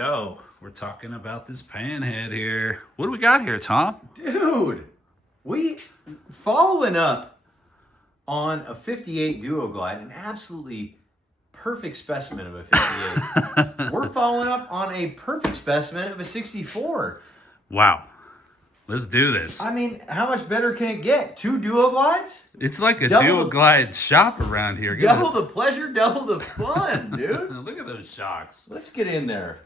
go. We're talking about this panhead here. What do we got here, Tom? Dude, we following up on a 58 Duo Glide, an absolutely perfect specimen of a 58. We're following up on a perfect specimen of a 64. Wow. Let's do this. I mean, how much better can it get? 2 Duo Glides? It's like a Duo Glide shop around here. Double the pleasure, double the fun, dude. Look at those shocks. Let's get in there.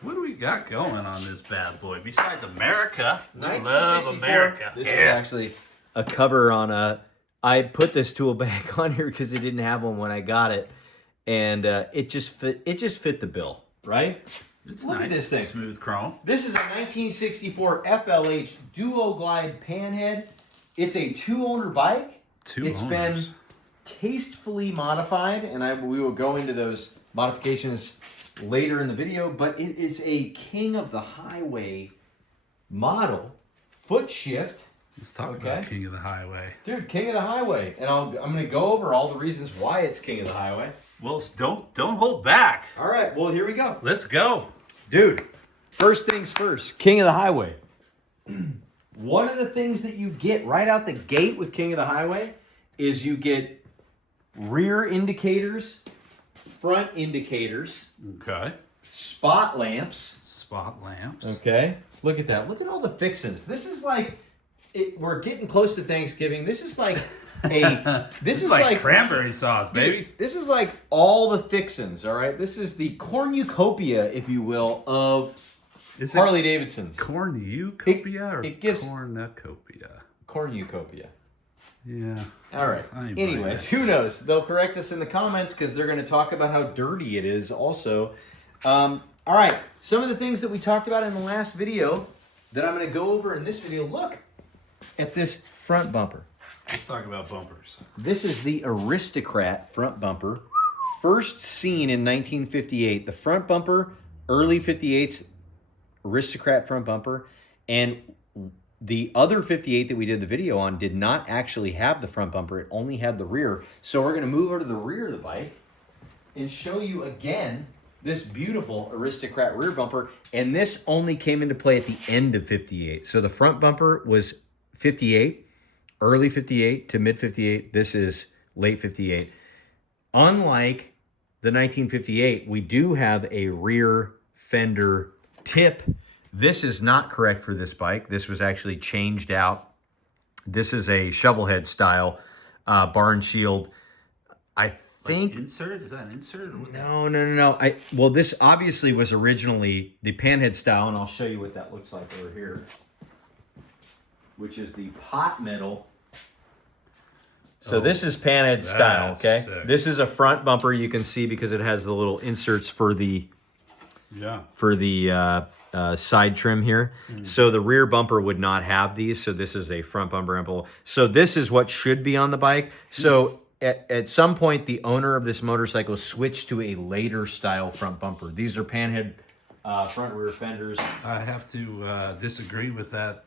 What do we got going on this bad boy? Besides America, we love 1964. America. This is actually a cover on a... I put this tool back on here because it didn't have one when I got it. And it just fit the bill, right? It's Look nice. at this thing. Smooth chrome. This is a 1964 FLH Duo Glide panhead. It's a 2-owner bike. It's been tastefully modified, and we will go into those modifications later in the video, but it is a king of the highway model, foot shift. Let's talk about King of the Highway. Dude, king of the highway. And I'm going to go over all the reasons why it's king of the highway. Well, don't hold back. All right, well, here we go. Let's go. Dude, first things first, king of the highway. One of the things that you get right out the gate with king of the highway is you get rear indicators, front indicators, Okay. spot lamps. Spot lamps. Okay. Look at that. Look at all the fixins. This is like, we're getting close to Thanksgiving. This is like this is like cranberry sauce, baby. Dude, this is like all the fixins, all right? This is the cornucopia, if you will, of Harley Davidson's. Cornucopia or cornucopia? Cornucopia. Yeah. All right. Anyways, who knows? They'll correct us in the comments because they're going to talk about how dirty it is also. All right. Some of the things that we talked about in the last video that I'm going to go over in this video. Look at this front bumper. Let's talk about bumpers. This is the Aristocrat front bumper. First seen in 1958. The front bumper, early 58's Aristocrat front bumper. And the other 58 that we did the video on did not actually have the front bumper. It only had the rear. So we're going to move over to the rear of the bike and show you again this beautiful Aristocrat rear bumper. And this only came into play at the end of 58. So the front bumper was 58. Early 58 to mid 58. This is late 58. Unlike the 1958, we do have a rear fender tip. This is not correct for this bike. This was actually changed out. This is a shovel head style barn shield. I think... Like insert? Is that an insert? Or No. Well, this obviously was originally the panhead style, and I'll show you what that looks like over here, which is the pot metal. So this is panhead style, okay? Sick. This is a front bumper, you can see, because it has the little inserts for the side trim here. So the rear bumper would not have these, so this is a front bumper. So this is what should be on the bike. So at some point, the owner of this motorcycle switched to a later style front bumper. These are panhead front rear fenders. I have to disagree with that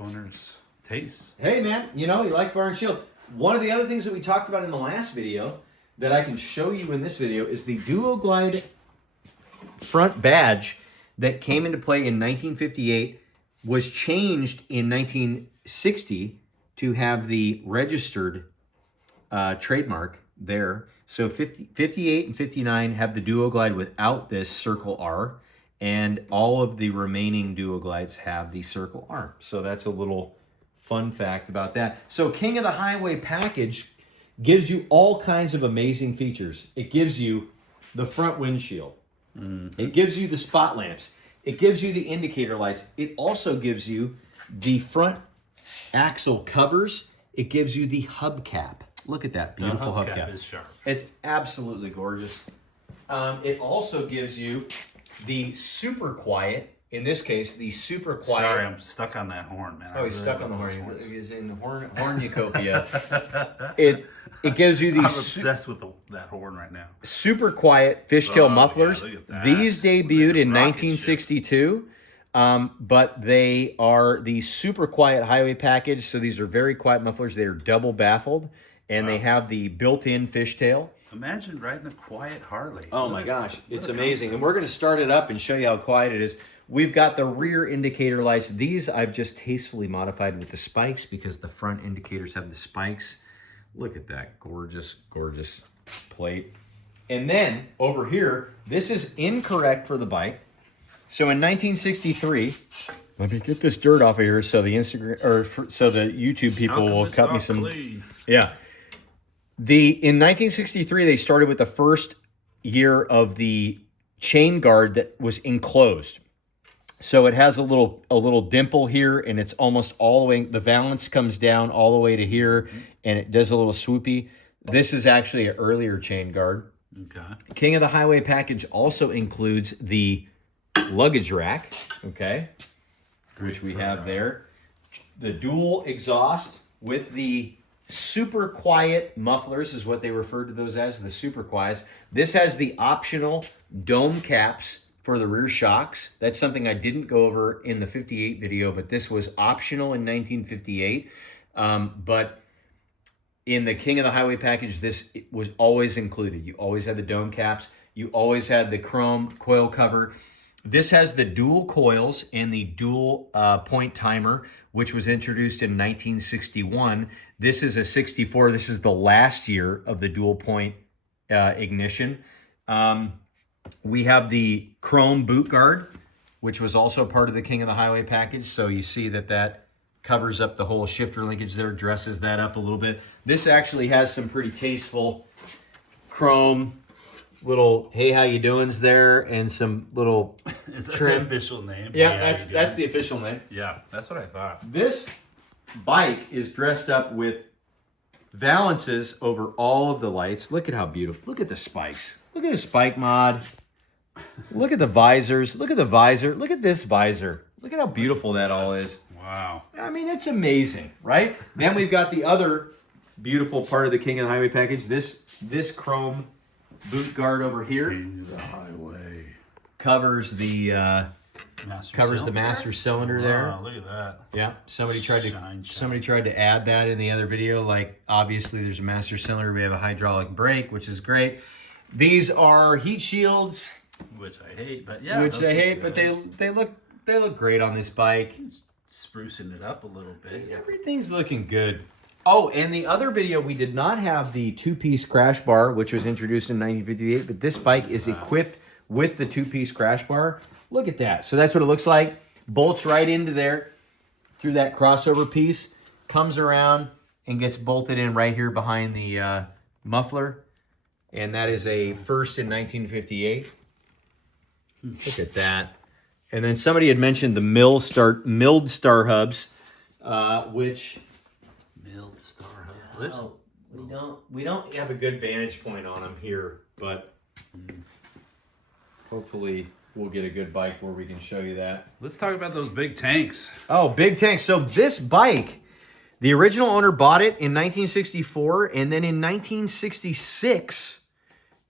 owner's taste. Hey, man, you like barn shield. One of the other things that we talked about in the last video that I can show you in this video is the Duo Glide front badge that came into play in 1958, was changed in 1960 to have the registered trademark there. So 58 and 59 have the Duo Glide without this circle R, and all of the remaining Duo Glides have the circle R. So that's a little fun fact about that. So King of the Highway package gives you all kinds of amazing features. It gives you the front windshield. It gives you the spot lamps. It gives you the indicator lights. It also gives you the front axle covers. It gives you the hubcap. Look at that beautiful hubcap. The hubcap is sharp. It's absolutely gorgeous. It also gives you the super quiet. In this case, the super quiet. Sorry, I'm stuck on that horn, man. Oh, he's stuck on the horn. He's in the hornucopia. It gives you these. I'm obsessed with that horn right now. Super quiet fishtail mufflers. Yeah, look at that. These debuted in 1962. But they are the super quiet highway package. So these are very quiet mufflers. They are double baffled, and they have the built-in fishtail. Imagine riding a quiet Harley. Oh my gosh, it's amazing. And we're going to start it up and show you how quiet it is. We've got the rear indicator lights. These I've just tastefully modified with the spikes because the front indicators have the spikes. Look at that gorgeous, gorgeous plate. And then over here, this is incorrect for the bike. So in 1963, let me get this dirt off of here so the so the YouTube people will cut me some. Clean? Yeah. In 1963, they started with the first year of the chain guard that was enclosed. So it has a little dimple here, and it's almost all the way. The valance comes down all the way to here, and it does a little swoopy. This is actually an earlier chain guard. Okay. King of the Highway package also includes the luggage rack, okay, which we have there. The dual exhaust with the super quiet mufflers is what they refer to those as, the super quiets. This has the optional dome caps for the rear shocks. That's something I didn't go over in the 58 video, but this was optional in 1958. But in the King of the Highway package, this was always included. You always had the dome caps. You always had the chrome coil cover. This has the dual coils and the dual point timer, which was introduced in 1961. This is a 64. This is the last year of the dual point ignition. We have the chrome boot guard, which was also part of the King of the Highway package. So you see that covers up the whole shifter linkage there, dresses that up a little bit. This actually has some pretty tasteful chrome little "Hey, how you doing's" there, and some little Is that trim. the official name? Yeah, Hey, that's the official name. Yeah, that's what I thought. This bike is dressed up with valances over all of the lights. Look at how beautiful. Look at the spikes. Look at the spike mod. Look at the visors. Look at the visor. Look at this visor. Look at how beautiful that all is. Wow. I mean, it's amazing, right? Then we've got the other beautiful part of the King of the Highway package. This chrome boot guard over here The highway covers the master cylinder there. Wow, look at that. Yeah, somebody tried Shine. to add that in the other video. Like, obviously, there's a master cylinder. We have a hydraulic brake, which is great. These are heat shields, Which I hate, but yeah. which those I look hate, good. but they look great on this bike. Sprucing it up a little bit. Everything's looking good. Oh, and the other video, we did not have the two-piece crash bar, which was introduced in 1958, but this bike is equipped with the two-piece crash bar. Look at that. So that's what it looks like. Bolts right into there through that crossover piece, comes around and gets bolted in right here behind the muffler. And that is a first in 1958. Look at that. And then somebody had mentioned the milled star hubs, which Milled Star Hub. we don't have a good vantage point on them here, but hopefully we'll get a good bike where we can show you that. Let's talk about those big tanks. Oh, big tanks. So this bike, the original owner bought it in 1964, and then in 1966,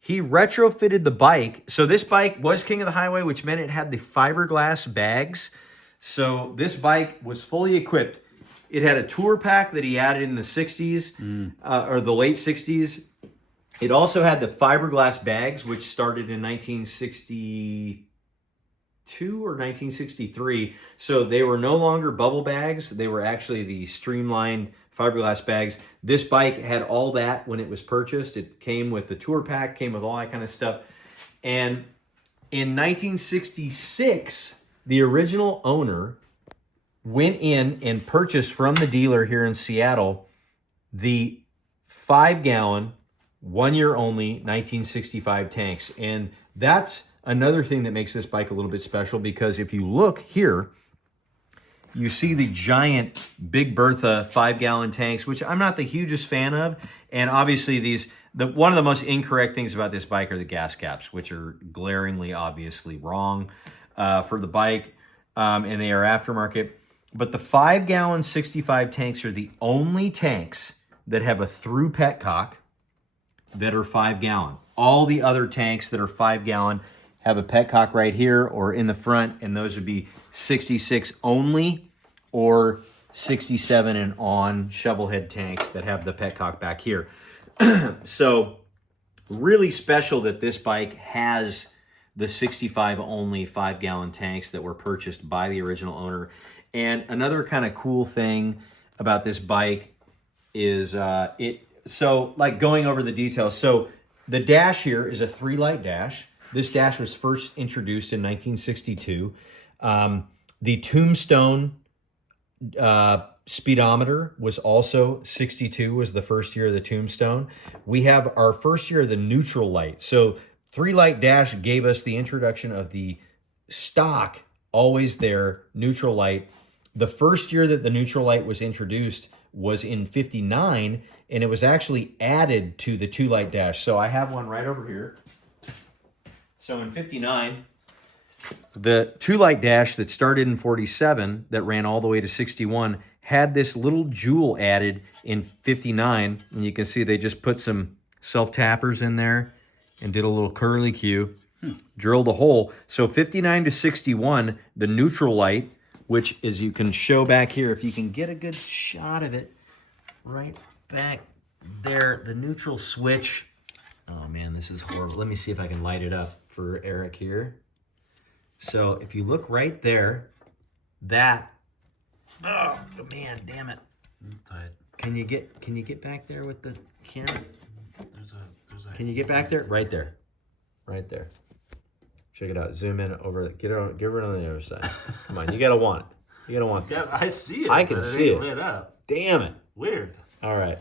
he retrofitted the bike. So this bike was King of the Highway, which meant it had the fiberglass bags. So this bike was fully equipped. It had a tour pack that he added in the 60s, or the late 60s. It also had the fiberglass bags, which started in 1962 or 1963. So they were no longer bubble bags. They were actually the streamlined fiberglass bags. This bike had all that when it was purchased. It came with the tour pack, came with all that kind of stuff. And in 1966, the original owner went in and purchased from the dealer here in Seattle the 5-gallon, 1 year only 1965 tanks. And that's another thing that makes this bike a little bit special, because if you look here, you see the giant Big Bertha 5-gallon tanks, which I'm not the hugest fan of. And obviously one of the most incorrect things about this bike are the gas caps, which are glaringly obviously wrong for the bike, and they are aftermarket. But the 5-gallon 65 tanks are the only tanks that have a through petcock that are 5-gallon. All the other tanks that are 5-gallon have a petcock right here or in the front, and those would be 66 only or 67 and on shovelhead tanks that have the petcock back here. So really special that this bike has the 65 only 5-gallon tanks that were purchased by the original owner. And another kind of cool thing about this bike is so like going over the details. So the dash here is a 3-light dash. This dash was first introduced in 1962. The Tombstone speedometer was also 62, was the first year of the Tombstone. We have our first year of the neutral light. So 3-light dash gave us the introduction of the stock, always there, neutral light. The first year that the neutral light was introduced was in 59, and it was actually added to the 2-light dash. So I have one right over here. So in 59, the 2-light dash that started in 47, that ran all the way to 61, had this little jewel added in 59. And you can see they just put some self-tappers in there and did a little curly Q, drilled a hole. So 59 to 61, the neutral light, which is, you can show back here, if you can get a good shot of it, right back there, the neutral switch. Oh man, this is horrible. Let me see if I can light it up for Eric here. So if you look right there, that, oh man, damn it. Can you get back there with the camera? Can you get back there? Right there. Right there. Check it out. Zoom in over. Get it on the other side. Come on, you gotta want it. You gotta want this. Yeah, I see it. I can see it. Lit up. Damn it. Weird. All right.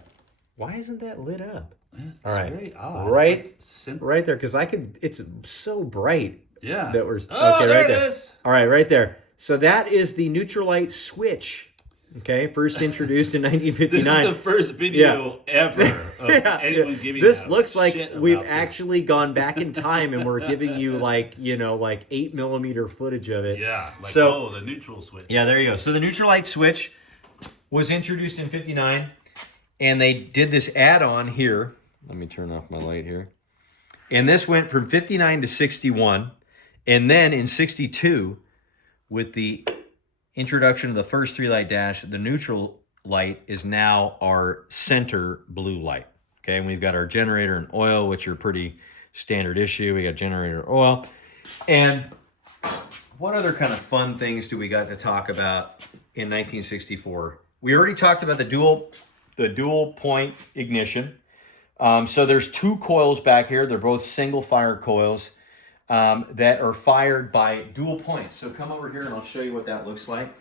Why isn't that lit up? It's all right. very odd. Right there, because I could. It's so bright. Yeah. That we're oh, okay. There Right it there. is. All right, right there. So that is the neutral light switch. Okay, first introduced in 1959. This is the first video ever of anyone giving this a looks like shit we've about this. actually gone back in time and we're giving you like 8mm footage of it. Yeah, like the neutral switch. Yeah, there you go. So the neutral light switch was introduced in 59, and they did this add-on here. Let me turn off my light here. And this went from 59 to 61, and then in 62, with the introduction of the first 3-light dash, the neutral light is now our center blue light. Okay, and we've got our generator and oil, which are pretty standard issue. We got generator oil. And what other kind of fun things do we got to talk about in 1964? We already talked about the dual point ignition. So there's 2 coils back here. They're both single fire coils that are fired by dual points. So come over here and I'll show you what that looks like.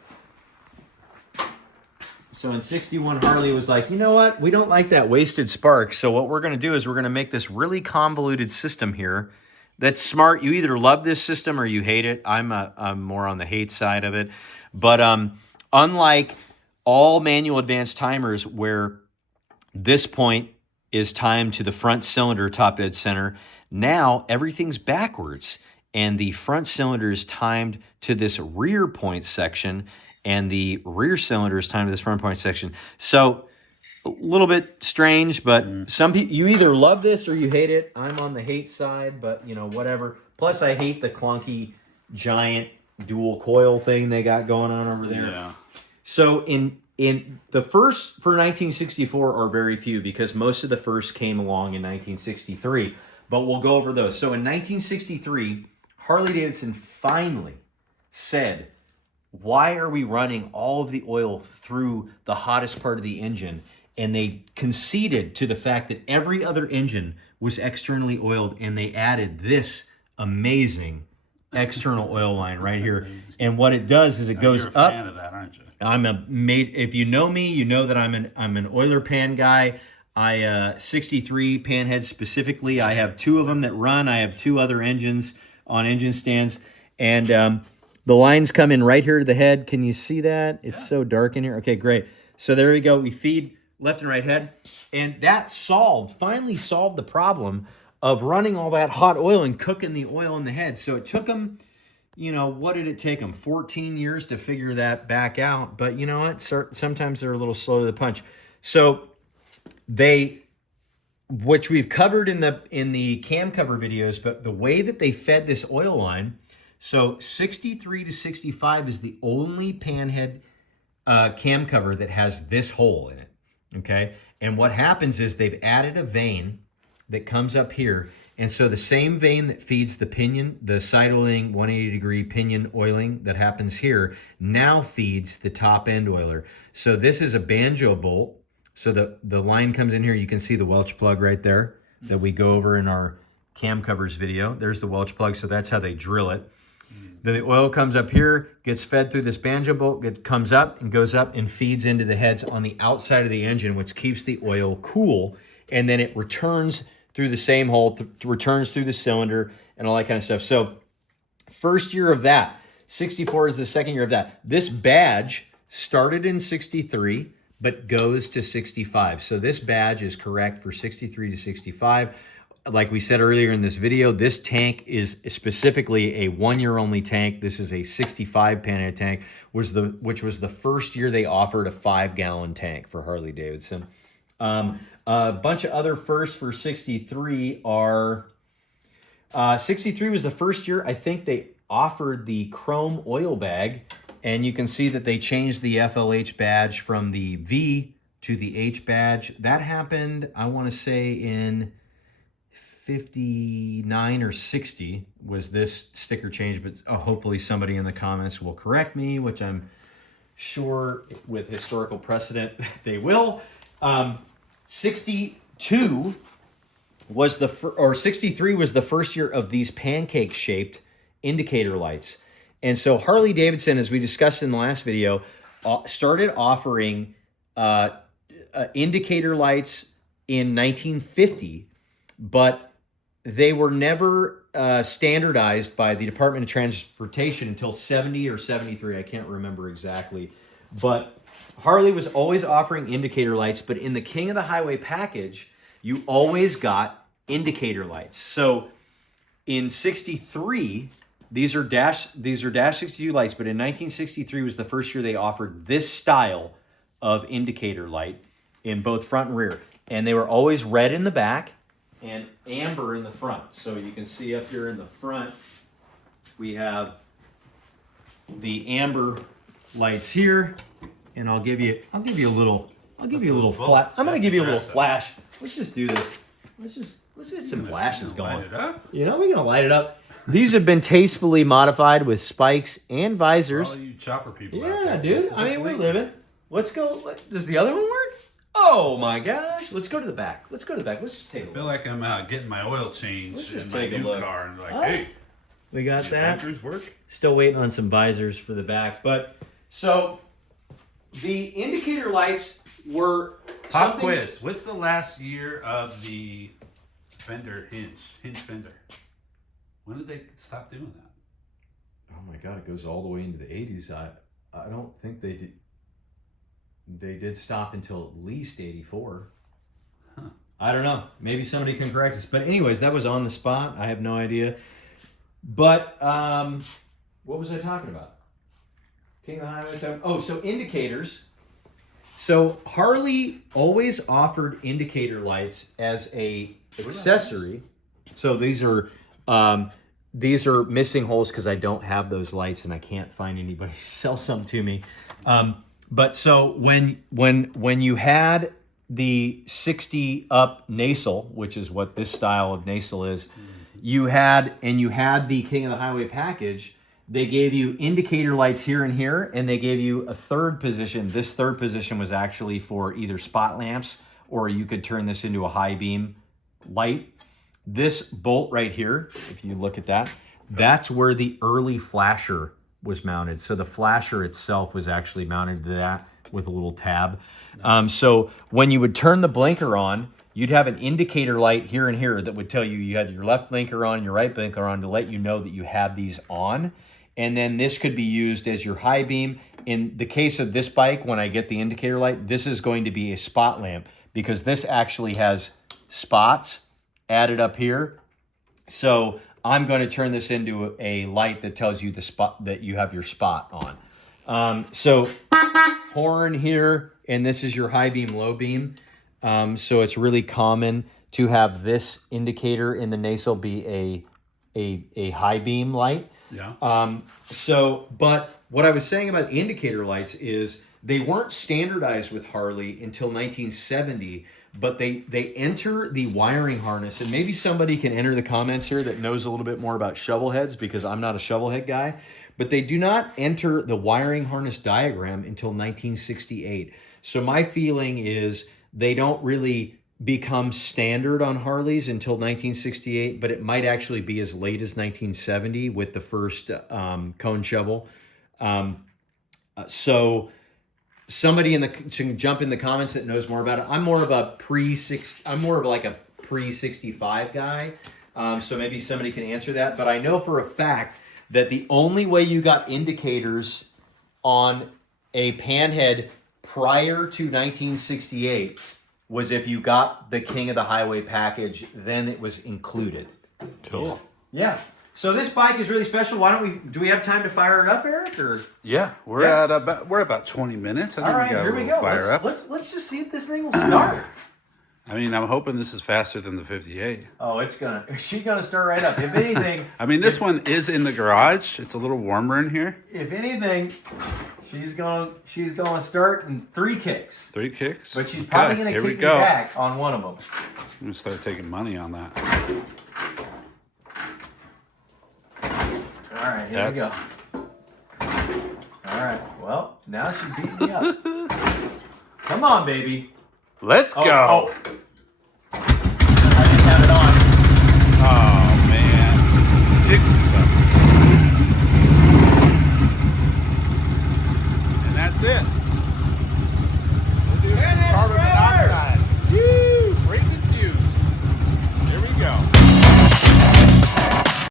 So in 61, Harley was like, you know what? We don't like that wasted spark. So what we're going to do is we're going to make this really convoluted system here that's smart. You either love this system or you hate it. I'm more on the hate side of it. But unlike all manual advanced timers where this point is timed to the front cylinder top dead center, now everything's backwards, and the front cylinder is timed to this rear point section, and the rear cylinder is timed to this front point section. So a little bit strange, but some people, you either love this or you hate it. I'm on the hate side, but whatever. Plus, I hate the clunky giant dual coil thing they got going on over there. Yeah. So in the first for 1964 are very few because most of the first came along in 1963. But we'll go over those. So in 1963, Harley Davidson finally said, why are we running all of the oil through the hottest part of the engine? And they conceded to the fact that every other engine was externally oiled, and they added this amazing external oil line right here. And what it does is it goes You're a up. fan of that, aren't you? If you know me, you know that I'm an oiler pan guy. 63 pan heads specifically. I have 2 of them that run. I have 2 other engines on engine stands, and the lines come in right here to the head. Can you see that? It's so dark in here. Okay, great. So there we go. We feed left and right head, and that finally solved the problem of running all that hot oil and cooking the oil in the head. So it took them, what did it take them? 14 years to figure that back out. But you know what? Sometimes they're a little slow to the punch. So they which we've covered in the cam cover videos, but the way that they fed this oil line, so 63 to 65 is the only panhead cam cover that has this hole in it, okay? And what happens is they've added a vein that comes up here, and so the same vein that feeds the pinion, the side oiling, 180-degree pinion oiling that happens here, now feeds the top end oiler. So this is a banjo bolt. So the line comes in here. You can see the Welch plug right there that we go over in our cam covers video. There's the Welch plug, so that's how they drill it. The oil comes up here, gets fed through this banjo bolt, comes up and goes up and feeds into the heads on the outside of the engine, which keeps the oil cool. And then it returns through the same hole, returns through the cylinder and all that kind of stuff. So first year of that, 64 is the second year of that. This badge started in 63, but goes to 65. So this badge is correct for 63 to 65. Like we said earlier in this video, this tank is specifically a 1 year only tank. This is a 65 panhead tank, which was the first year they offered a 5-gallon tank for Harley Davidson. A bunch of other firsts for 63 are, 63 was the first year I think they offered the chrome oil bag, and you can see that they changed the FLH badge from the V to the H badge. That happened, I want to say, in 59 or 60 was this sticker change, but hopefully somebody in the comments will correct me, which I'm sure with historical precedent they will. 62 was or 63 was the first year of these pancake shaped indicator lights. And so Harley Davidson, as we discussed in the last video, started offering indicator lights in 1950, but they were never standardized by the Department of Transportation until 70 or 73. I can't remember exactly. But Harley was always offering indicator lights, but in the King of the Highway package, you always got indicator lights. So in 63, these are dash 62 lights, but in 1963 was the first year they offered this style of indicator light in both front and rear. And they were always red in the back and amber in the front. So you can see up here in the front, we have the amber lights here, and I'll give you a little flash. I'm gonna give you a little flash. Let's just do this. Let's get some flashes going. Light it up. You know, we're gonna light it up. These have been tastefully modified with spikes and visors. For all you chopper people out Yeah, there, dude. this is I mean, a we're blink. living. Let's go. Does the other one work? Oh my gosh. Let's go to the back. Let's just take a I feel look. like I'm getting my oil Let's changed just in my take a new look. car, and like, Oh. hey, We got that. anchors work. Still waiting on some visors for the back. But so the indicator lights were Pop something. quiz. What's the last year of the fender hinge fender? When did they stop doing that? Oh my god, it goes all the way into the 80s. I don't think they did. They did stop until at least 84. Huh. I don't know. Maybe somebody can correct us. But anyways, that was on the spot. I have no idea. But what was I talking about? King of the Highway 7. Oh, so indicators. So Harley always offered indicator lights as a accessory. So these are missing holes because I don't have those lights and I can't find anybody to sell some to me. But so when you had the 60 up nasal, which is what this style of nasal is, you had the King of the Highway package. They gave you indicator lights here and here, and they gave you a third position. This third position was actually for either spot lamps, or you could turn this into a high beam light. This bolt right here, if you look at that, that's where the early flasher was mounted. So the flasher itself was actually mounted to that with a little tab. So when you would turn the blinker on, you'd have an indicator light here and here that would tell you had your left blinker on, your right blinker on, to let you know that you had these on. And then this could be used as your high beam. In the case of this bike, when I get the indicator light, this is going to be a spot lamp because this actually has spots added up here. So I'm going to turn this into a light that tells you the spot that you have your spot on. So horn here, and this is your high beam, low beam. So it's really common to have this indicator in the nacelle be a high beam light. Yeah. But what I was saying about indicator lights is they weren't standardized with Harley until 1970, but they enter the wiring harness, and maybe somebody can enter the comments here that knows a little bit more about shovel heads, because I'm not a shovel head guy, but they do not enter the wiring harness diagram until 1968. So my feeling is they don't really become standard on Harleys until 1968, but it might actually be as late as 1970 with the first cone shovel. So somebody can jump in the comments that knows more about it. I'm more of a pre-65 guy. So maybe somebody can answer that. But I know for a fact that the only way you got indicators on a panhead prior to 1968 was if you got the King of the Highway package, then it was included. Cool. Yeah. So this bike is really special. Do we have time to fire it up, Eric? Or Yeah, we're about 20 minutes. I think all right, here we go. Fire up. Let's just see if this thing will start. I mean, I'm hoping this is faster than the 58. Oh, she's gonna start right up. If anything, I mean, this one is in the garage. It's a little warmer in here. if anything, she's gonna start in 3 kicks. 3 kicks. But she's probably gonna here we kick me go. back on one of them. I'm gonna start taking money on that. All right, here we go. All right. Well, now she beat me up. Come on, baby. Let's go. Oh. I didn't have it on.